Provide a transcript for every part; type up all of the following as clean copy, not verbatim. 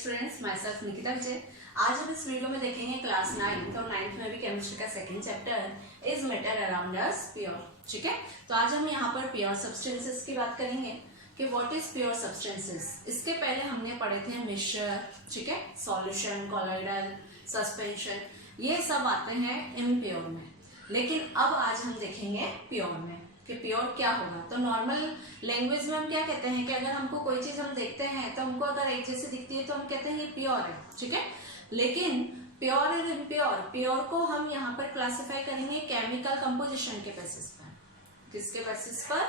Students, my self Nikita विजय। आज हम इस वीडियो में देखेंगे क्लास 9 और 9th में भी केमिस्ट्री का second chapter is matter around us pure. ठीक है, तो आज हम यहाँ पर प्योर सब्सटेंसेस की बात करेंगे कि व्हाट इज प्योर सब्सटेंसेस। इसके पहले हमने पढ़े थे मिक्सचर, ठीक है, सॉल्यूशन, कॉलोइडल, सस्पेंशन, ये सब आते हैं इम्प्योर में। लेकिन अब आज हम देखेंगे प्योर में कि प्योर क्या होगा। तो नॉर्मल लैंग्वेज में हम क्या कहते हैं कि अगर हमको कोई चीज हम देखते हैं तो हमको अगर एक जैसे दिखती है तो हम कहते हैं ये प्योर है, ठीक है। लेकिन प्योर और इम्प्योर, प्योर को हम यहाँ पर क्लासिफाई करेंगे केमिकल कंपोजिशन के बेसिस पर। किसके बेसिस पर?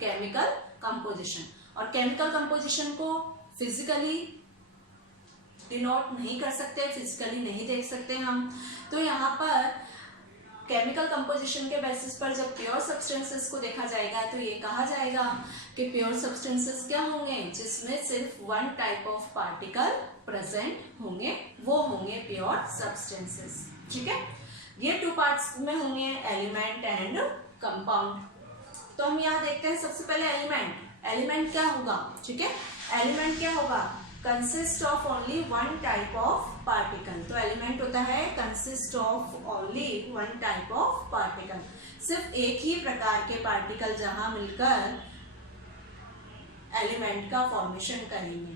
Chemical composition. और केमिकल कंपोजिशन को फिजिकली डिनोट नहीं कर सकते, फिजिकली नहीं देख सकते हम। तो यहाँ पर केमिकल कंपोजिशन के बेसिस पर जब प्योर सब्सटेंसेस को देखा जाएगा तो ये कहा जाएगा कि प्योर सब्सटेंसेस क्या होंगे, जिसमें सिर्फ one type of particle present होंगे, वो होंगे प्योर सब्सटेंसेस। ठीक है, ये टू पार्ट्स में होंगे, एलिमेंट एंड कंपाउंड। तो हम यहाँ देखते हैं सबसे पहले एलिमेंट। एलिमेंट क्या होगा? ठीक है, एलिमेंट क्या होगा? Consist of only one type of particle. तो एलिमेंट होता है consist of only one type of particle, सिर्फ एक ही प्रकार के पार्टिकल जहां मिलकर एलिमेंट का फॉर्मेशन करेंगे।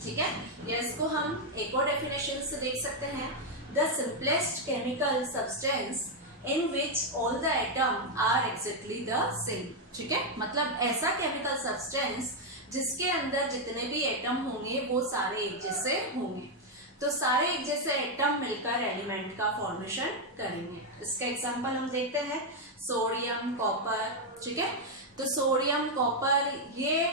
ठीक है, या इसको हम एक और डेफिनेशन से देख सकते हैं, the simplest chemical substance in which all the atom are exactly the same. ठीक है, मतलब ऐसा केमिकल सब्सटेंस जिसके अंदर जितने भी एटम होंगे वो सारे एक जैसे होंगे। तो सारे एक जैसे एटम मिलकर एलिमेंट का फॉर्मेशन करेंगे। इसका एग्जांपल हम देखते हैं, सोडियम, कॉपर। ठीक है, तो सोडियम, कॉपर ये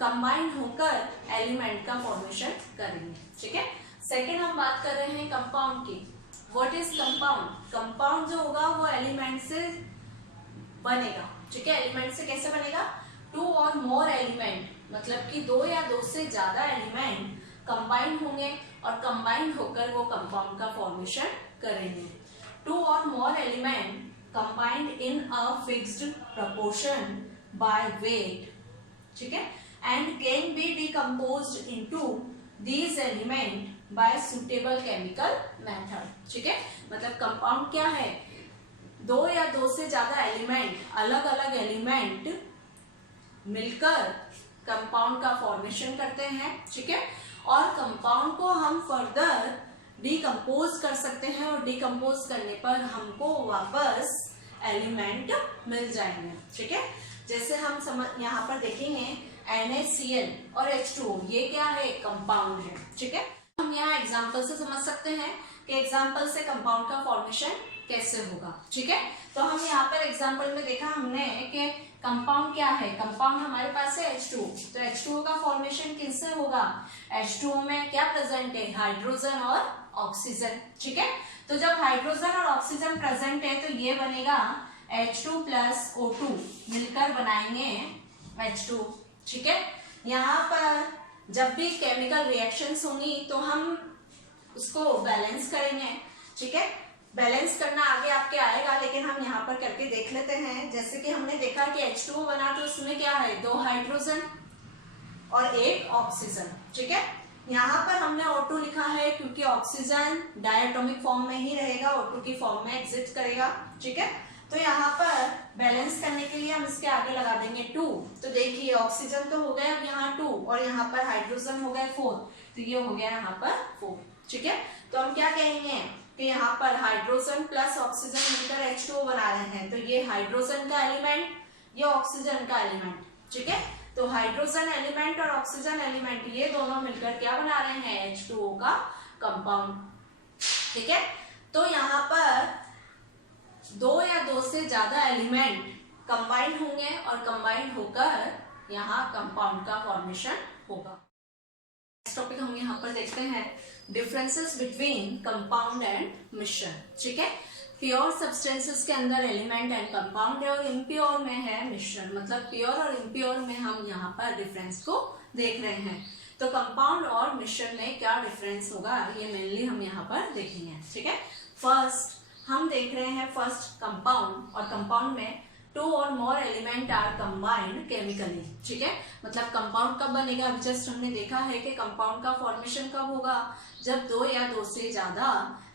कंबाइंड होकर एलिमेंट का फॉर्मेशन करेंगे। ठीक है, सेकेंड हम बात कर रहे हैं कंपाउंड की। What is compound? कंपाउंड जो होगा वो एलिमेंट से बनेगा। ठीक है, एलिमेंट से कैसे बनेगा? टू और मोर एलिमेंट, मतलब कि दो या दो से ज्यादा एलिमेंट कंबाइंड होंगे और कंबाइंड होकर वो कंपाउंड का फॉर्मेशन करेंगे। To or more element combined in a fixed proportion by weight, ठीक है, and can be decomposed into these element by suitable chemical method. ठीक है, मतलब कंपाउंड क्या है? दो या दो से ज्यादा एलिमेंट, अलग अलग एलिमेंट मिलकर कंपाउंड का फॉर्मेशन करते हैं। ठीक है, और कंपाउंड को हम फर्दर डिकम्पोज कर सकते हैं और डिकम्पोज करने पर हमको वापस एलिमेंट मिल जाएंगे। ठीक है, जैसे हम यहाँ पर देखेंगे NaCl और H2O, ये क्या है? कंपाउंड है। ठीक है, हम यहाँ एग्जाम्पल से समझ सकते हैं कि एग्जाम्पल से कंपाउंड का फॉर्मेशन कैसे होगा। ठीक है, तो हम यहाँ पर एग्जाम्पल में देखा हमने कि कंपाउंड क्या है। कंपाउंड हमारे पास है H2O, तो H2O का फॉर्मेशन किससे होगा? H2O में क्या प्रेजेंट है? हाइड्रोजन और ऑक्सीजन। ठीक है, तो जब हाइड्रोजन और ऑक्सीजन प्रेजेंट है तो ये बनेगा H2 प्लस O2, मिलकर बनाएंगे H2। ठीक है, यहाँ पर जब भी केमिकल रिएक्शंस होंगी तो हम उसको बैलेंस करेंगे। ठीक है, बैलेंस करना आगे आपके आएगा, लेकिन हम यहाँ पर करके देख लेते हैं। जैसे कि हमने देखा कि H2O बना तो उसमें क्या है? दो हाइड्रोजन और एक ऑक्सीजन। ठीक है, यहाँ पर हमने O2 लिखा है क्योंकि ऑक्सीजन डायटोमिक फॉर्म में ही रहेगा, O2 की फॉर्म में एग्जिस्ट करेगा। ठीक है, तो यहाँ पर बैलेंस करने के लिए हम इसके आगे लगा देंगे 2। तो देखिए ऑक्सीजन तो हो गया अब यहाँ 2 और यहाँ पर हाइड्रोजन हो गए 4, तो ये हो गया यहाँ पर 4। ठीक है, तो हम क्या कहेंगे कि यहाँ पर हाइड्रोजन प्लस ऑक्सीजन मिलकर H2O बना रहे हैं, तो ये हाइड्रोजन का एलिमेंट, ये ऑक्सीजन का एलिमेंट। ठीक है, तो हाइड्रोजन एलिमेंट और ऑक्सीजन एलिमेंट ये दोनों मिलकर क्या बना रहे हैं? H2O का कंपाउंड। ठीक है, तो यहाँ पर दो या दो से ज्यादा एलिमेंट कंबाइंड होंगे और कंबाइंड होकर यहाँ कंपाउंड का फॉर्मेशन होगा। नेक्स्ट टॉपिक हम यहाँ पर देखते हैं, differences between compound and mixture. ठीक है, प्योर सब्सटेंसेस के अंदर एलिमेंट एंड कंपाउंड है और इम्प्योर में है मिक्सचर। मतलब प्योर और इम्प्योर में हम यहाँ पर डिफरेंस को देख रहे हैं। तो कंपाउंड और मिक्सचर में क्या डिफरेंस होगा ये मेनली हम यहाँ पर देखेंगे। ठीक है, फर्स्ट हम देख रहे हैं फर्स्ट कंपाउंड, और कंपाउंड में two or more element are combined chemically. ठीक है, मतलब कंपाउंड कब बनेगा, अभी जस्ट हमने देखा है कि कंपाउंड का फॉर्मेशन कब होगा, जब दो या दो से ज्यादा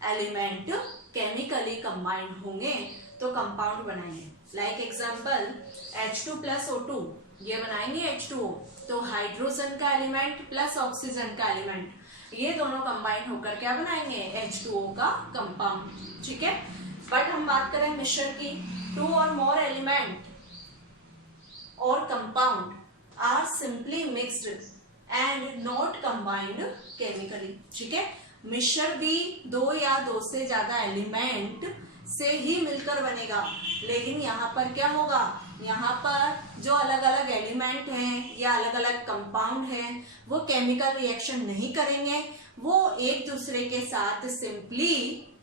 एलिमेंट केमिकली कंबाइंड होंगे तो कंपाउंड बनाएंगे। Like example H2 plus O2, ये बनाएंगे H2O, तो हाइड्रोजन का एलिमेंट प्लस ऑक्सीजन का एलिमेंट, ये दोनों कंबाइन होकर क्या बनाएंगे, H2O का कंपाउंड। ठीक है, बट हम बात करें मिश्रण की, two or more element or compound are simply mixed and not combined chemically. ठीक है, मिश्रण भी दो या दो से ज्यादा एलिमेंट से ही मिलकर बनेगा, लेकिन यहाँ पर क्या होगा, यहाँ पर जो अलग अलग एलिमेंट हैं या अलग अलग कंपाउंड हैं वो केमिकल रिएक्शन नहीं करेंगे, वो एक दूसरे के साथ सिंपली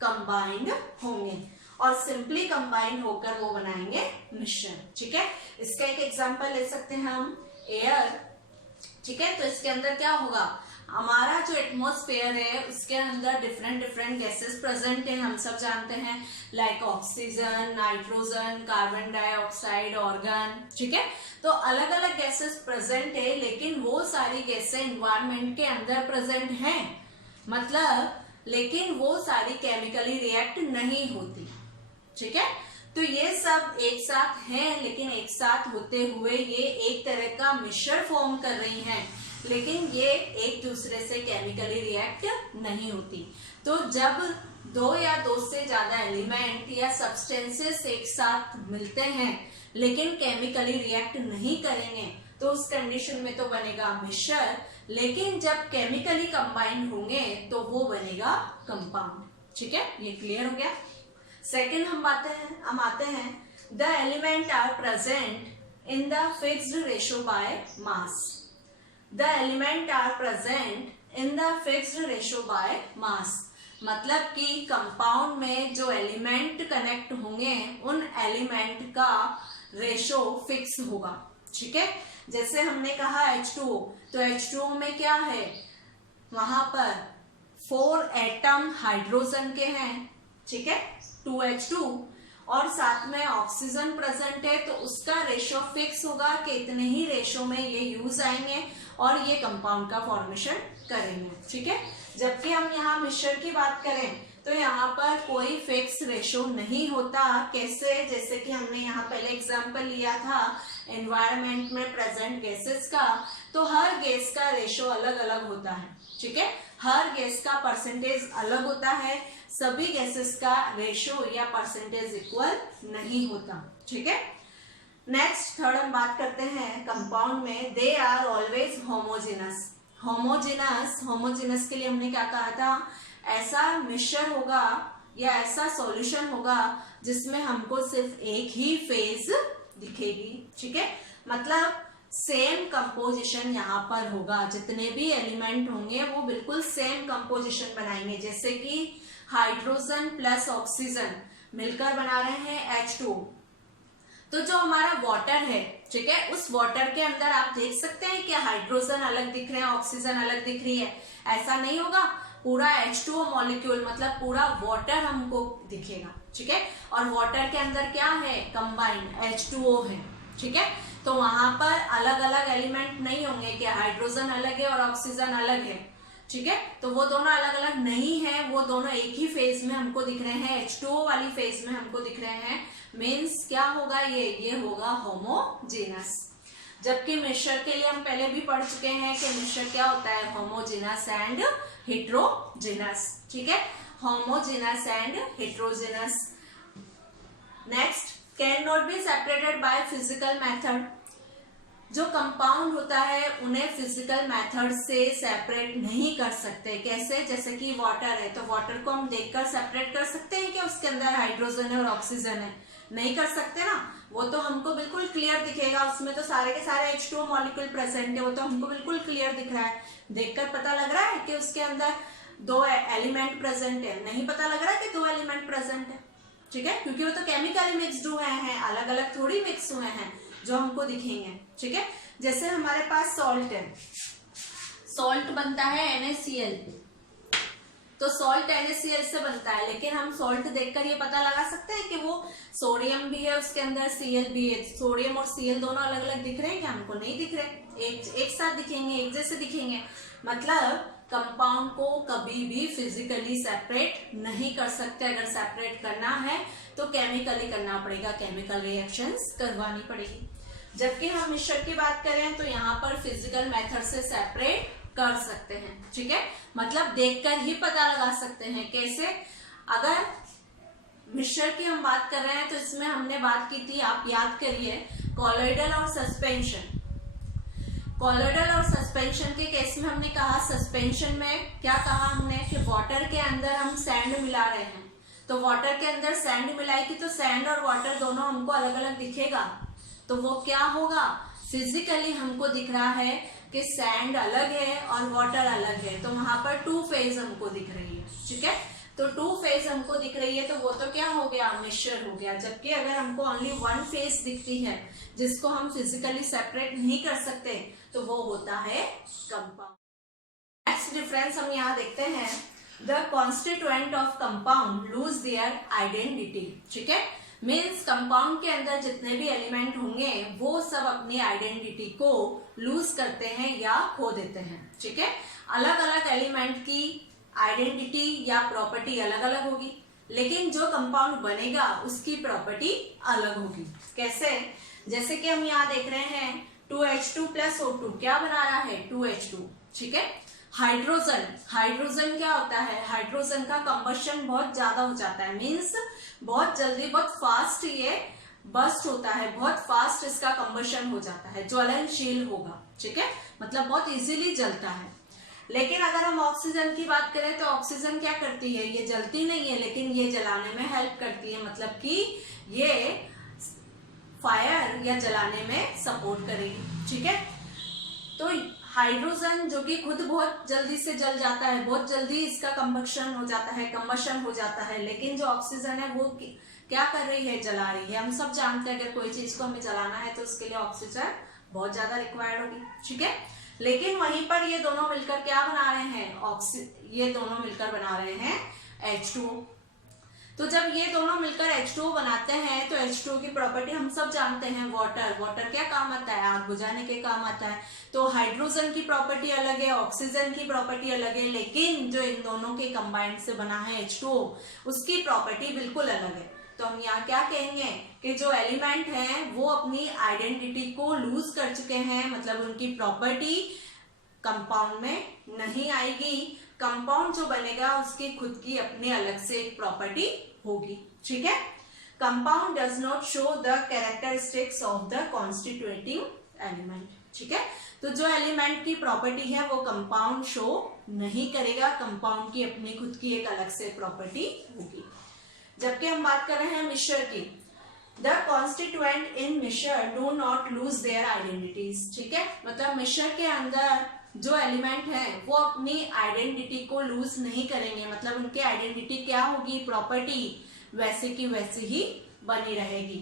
कंबाइंड होंगे और सिंपली कंबाइंड होकर वो बनाएंगे मिश्रण। ठीक है, इसका एक एग्जांपल ले सकते हैं हम, एयर। ठीक है, तो इसके अंदर क्या होगा, हमारा जो एटमॉस्फेयर है उसके अंदर डिफरेंट डिफरेंट गैसेस प्रेजेंट हैं, हम सब जानते हैं, like oxygen, nitrogen, carbon dioxide, organ. ठीक है, तो अलग अलग गैसेस प्रेजेंट है, लेकिन वो सारी गैसें एनवायरनमेंट के अंदर प्रेजेंट हैं, मतलब लेकिन वो सारी केमिकली रिएक्ट नहीं होती। ठीक है, तो ये सब एक साथ हैं, लेकिन एक साथ होते हुए ये एक तरह का मिश्रण फॉर्म कर रही हैं, लेकिन ये एक दूसरे से केमिकली रिएक्ट नहीं होती। तो जब दो या दो से ज्यादा एलिमेंट या सब्सटेंसेस एक साथ मिलते हैं लेकिन केमिकली रिएक्ट नहीं करेंगे तो उस कंडीशन में तो बनेगा मिश्रण, लेकिन जब केमिकली कंबाइन होंगे तो वो बनेगा कंपाउंड। ठीक है, ये क्लियर हो गया। सेकेंड हम आते हैं the element are present in the fixed ratio by mass. The element are present in the fixed ratio by mass, मतलब कि कंपाउंड में जो एलिमेंट कनेक्ट होंगे उन एलिमेंट का रेशो फिक्स होगा। ठीक है, जैसे हमने कहा H2O, तो H2O में क्या है, वहां पर 4 एटम हाइड्रोजन के हैं। ठीक है, 2H2 और साथ में ऑक्सीजन प्रेजेंट है, तो उसका रेशो फिक्स होगा कि इतने ही रेशो में ये यूज आएंगे और ये कंपाउंड का फॉर्मेशन करेंगे। ठीक है, जबकि हम यहाँ मिश्रण की बात करें तो यहाँ पर कोई फिक्स रेशो नहीं होता। कैसे, जैसे कि हमने यहाँ पहले एग्जांपल लिया था एनवायरनमेंट में प्रेजेंट गैसेस का, तो हर गैस का रेशो अलग अलग होता है। ठीक है, हर गैस का परसेंटेज अलग होता है, सभी गैसेस का रेशो या परसेंटेज इक्वल नहीं होता। ठीक है, नेक्स्ट थर्ड हम बात करते हैं कंपाउंड में, they are always homogenous. Homogenous के लिए हमने क्या कहा था, ऐसा मिश्रण होगा या ऐसा सॉल्यूशन होगा जिसमें हमको सिर्फ एक ही फेज दिखेगी। ठीक है, मतलब सेम कंपोजिशन यहाँ पर होगा, जितने भी एलिमेंट होंगे वो बिल्कुल सेम कंपोजिशन बनाएंगे। जैसे कि हाइड्रोजन प्लस ऑक्सीजन मिलकर बना रहे हैं H2O, तो जो हमारा वाटर है, ठीक है, उस वाटर के अंदर आप देख सकते हैं कि हाइड्रोजन अलग दिख रहे हैं, ऑक्सीजन अलग दिख रही है, ऐसा नहीं होगा। पूरा H2O मॉलिक्यूल मतलब पूरा वाटर हमको दिखेगा। ठीक है, और वाटर के अंदर क्या है, कंबाइंड H2O है। ठीक है, तो वहां पर अलग अलग एलिमेंट नहीं होंगे कि हाइड्रोजन अलग है और ऑक्सीजन अलग है। ठीक है, तो वो दोनों अलग अलग नहीं है, वो दोनों एक ही फेज में हमको दिख रहे हैं, H2O वाली फेज में हमको दिख रहे हैं। मीन्स क्या होगा, ये होगा होमोजेनस। जबकि मिश्रण के लिए हम पहले भी पढ़ चुके हैं कि मिश्रण क्या होता है, होमोजेनस एंड हेट्रोजेनस। ठीक है, homogeneous and heterogeneous. Next, can not be separated by physical method. जो कंपाउंड होता है उन्हें फिजिकल मेथड से सेपरेट नहीं कर सकते। कैसे, जैसे कि वाटर है, तो वाटर को हम देखकर सेपरेट कर सकते हैं कि उसके अंदर हाइड्रोजन है और ऑक्सीजन है, नहीं कर सकते ना। वो तो हमको बिल्कुल क्लियर दिखेगा, उसमें तो सारे के सारे H2O मॉलिक्यूल प्रेजेंट है, वो तो हमको बिल्कुल क्लियर दिख रहा है। देखकर पता लग रहा है कि उसके अंदर दो एलिमेंट प्रेजेंट है, नहीं पता लग रहा है कि दो एलिमेंट प्रेजेंट है। ठीक है, क्योंकि वो तो केमिकली मिक्सड हुए हैं, अलग अलग थोड़ी मिक्स हुए हैं जो हमको दिखेंगे। ठीक है, जैसे हमारे पास सॉल्ट है, सॉल्ट बनता है NaCl, तो सॉल्ट NaCl से बनता है, लेकिन हम सॉल्ट देखकर ये पता लगा सकते हैं कि वो सोडियम भी है उसके अंदर, Cl भी है। सोडियम और Cl दोनों अलग अलग दिख रहे हैं क्या? हमको नहीं दिख रहे, एक साथ दिखेंगे, एक जैसे दिखेंगे। मतलब कंपाउंड को कभी भी फिजिकली सेपरेट नहीं कर सकते। अगर सेपरेट करना है तो केमिकली करना पड़ेगा, केमिकल रिएक्शंस करवानी पड़ेगी। जबकि हम मिक्सचर की बात करें तो यहाँ पर फिजिकल मेथड से सेपरेट कर सकते हैं। ठीक है, मतलब देखकर ही पता लगा सकते हैं। कैसे? अगर मिक्सचर की हम बात कर रहे हैं तो इसमें हमने बात की थी, आप याद करिए, कॉलोइडल और सस्पेंशन। कॉलोइडल और सस्पेंशन के केस में हमने कहा, सस्पेंशन में क्या कहा हमने कि वाटर के अंदर हम सैंड मिला रहे हैं, तो वाटर के अंदर सैंड मिलाएगी तो सैंड और वाटर दोनों हमको अलग अलग दिखेगा। तो वो क्या होगा? फिजिकली हमको दिख रहा है कि सैंड अलग है और वाटर अलग है, तो वहां पर टू फेज हमको दिख रही है। ठीक है, तो टू फेज हमको दिख रही है तो वो तो क्या हो गया? मिक्सचर हो गया। जबकि अगर हमको ओनली वन फेज दिखती है जिसको हम फिजिकली सेपरेट नहीं कर सकते तो वो होता है कंपाउंड। नेक्स्ट डिफरेंस हम यहाँ देखते हैं, the constituent of compound lose their identity. ठीक है, मीन्स कंपाउंड के अंदर जितने भी एलिमेंट होंगे वो सब अपनी आइडेंटिटी को लूज करते हैं या खो देते हैं। ठीक है, अलग अलग एलिमेंट की आइडेंटिटी या प्रॉपर्टी अलग अलग होगी, लेकिन जो कंपाउंड बनेगा उसकी प्रॉपर्टी अलग होगी। कैसे? जैसे कि हम यहाँ देख रहे हैं 2H2 + O2 क्या बना रहा है? 2H2। ठीक है, हाइड्रोजन, हाइड्रोजन क्या होता है? हाइड्रोजन का कंबशन बहुत ज्यादा हो जाता है, मीन्स बहुत जल्दी, बहुत फास्ट ये बस्ट होता है, बहुत फास्ट इसका कंबशन हो जाता है, ज्वलनशील होगा। ठीक है, मतलब बहुत इजीली जलता है। लेकिन अगर हम ऑक्सीजन की बात करें तो ऑक्सीजन क्या करती है? ये जलती नहीं है, लेकिन ये जलाने में हेल्प करती है, मतलब कि ये फायर या जलाने में सपोर्ट करेगी। ठीक है, तो हाइड्रोजन जो कि खुद बहुत जल्दी से जल जाता है, बहुत जल्दी इसका कंबशन हो जाता है, कंबशन हो जाता है, लेकिन जो ऑक्सीजन है वो क्या कर रही है? जला रही है। हम सब जानते हैं अगर कोई चीज को हमें जलाना है तो उसके लिए ऑक्सीजन बहुत ज्यादा रिक्वायर्ड होगी। ठीक है, लेकिन वहीं पर ये दोनों मिलकर क्या बना रहे हैं? ये दोनों मिलकर बना रहे हैं H2O। तो जब ये दोनों मिलकर H2O बनाते हैं तो H2O की प्रॉपर्टी हम सब जानते हैं, वाटर। वाटर क्या काम आता है? आग बुझाने के काम आता है। तो हाइड्रोजन की प्रॉपर्टी अलग है, ऑक्सीजन की प्रॉपर्टी अलग है, लेकिन जो इन दोनों के कंबाइंड से बना है H2O उसकी प्रॉपर्टी बिल्कुल अलग है। तो हम यहाँ क्या कहेंगे कि जो एलिमेंट हैं वो अपनी आइडेंटिटी को लूज कर चुके हैं, मतलब उनकी प्रॉपर्टी कंपाउंड में नहीं आएगी। कंपाउंड जो बनेगा उसकी खुद की अपनी अलग से एक प्रॉपर्टी होगी। ठीक है, compound does not show the characteristics of the constituting element. ठीक है, तो जो एलिमेंट की प्रॉपर्टी है वो कंपाउंड शो नहीं करेगा, कंपाउंड की अपनी खुद की एक अलग से प्रॉपर्टी होगी। जबकि हम बात कर रहे हैं मिक्सचर की, the constituent in mixture do not lose their identities. ठीक है, मतलब मिक्सचर के अंदर जो एलिमेंट है वो अपनी आइडेंटिटी को लूज नहीं करेंगे, मतलब उनकी आइडेंटिटी क्या होगी? प्रॉपर्टी वैसे की वैसी ही बनी रहेगी।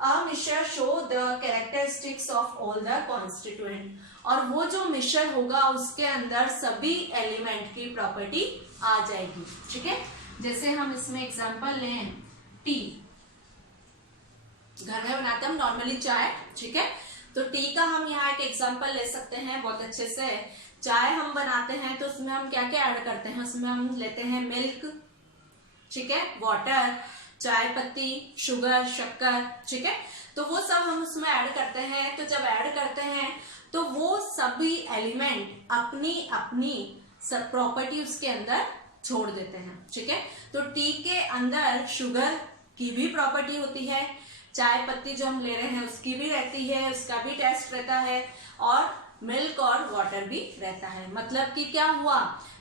A mixture show the characteristics of all the constituent, और वो जो मिक्सचर होगा उसके अंदर सभी एलिमेंट की प्रॉपर्टी आ जाएगी। ठीक है, जैसे हम इसमें एग्जांपल लें, टी घर में बनाते हैं हम नॉर्मली चाय। ठीक है, तो टी का हम यहाँ एक एग्जांपल ले सकते हैं बहुत अच्छे से। चाय हम बनाते हैं तो उसमें हम क्या क्या ऐड करते हैं? उसमें हम लेते हैं मिल्क, ठीक है, वाटर, चाय पत्ती, शुगर, शक्कर। ठीक है, तो वो सब हम उसमें ऐड करते हैं। तो जब ऐड करते हैं तो वो सभी एलिमेंट अपनी अपनी सब प्रॉपर्टी उसके अंदर छोड़ देते हैं। ठीक है, तो टी के अंदर शुगर की भी प्रॉपर्टी होती है, चाय पत्ती जो हम ले रहे हैं उसकी भी रहती है, उसका भी टेस्ट रहता है, और मिल्क और वाटर भी रहता है। मतलब कि क्या हुआ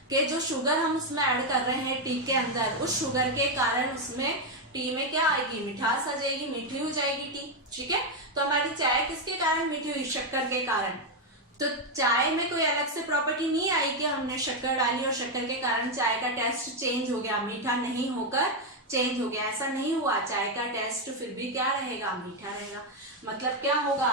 कि जो शुगर हम उसमें ऐड कर रहे हैं टी के अंदर, उस शुगर के कारण उसमें टी में क्या आएगी? मिठास आ जाएगी, मीठी हो जाएगी टी। ठीक है, तो हमारी चाय किसके कारण मीठी हुई? शक्कर के कारण। तो चाय में कोई अलग से प्रॉपर्टी नहीं आई कि हमने शक्कर डाली और शक्कर के कारण चाय का टेस्ट चेंज हो गया, मीठा नहीं होकर चेंज हो गया, ऐसा नहीं हुआ। चाय का टेस्ट फिर भी क्या रहेगा? मीठा रहेगा। मतलब क्या होगा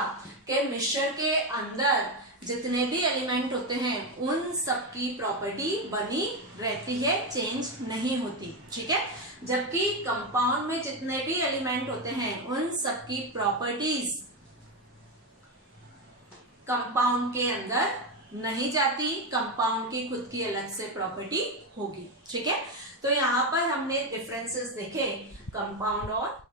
कि मिक्सचर के अंदर जितने भी एलिमेंट होते हैं उन सब की प्रॉपर्टी बनी रहती है, चेंज नहीं होती। ठीक है, जबकि कंपाउंड में जितने भी एलिमेंट होते हैं उन सबकी प्रॉपर्टीज कंपाउंड के अंदर नहीं जाती, कंपाउंड की खुद की अलग से प्रॉपर्टी होगी। ठीक है, तो यहाँ पर हमने डिफरेंसेस देखे कंपाउंड और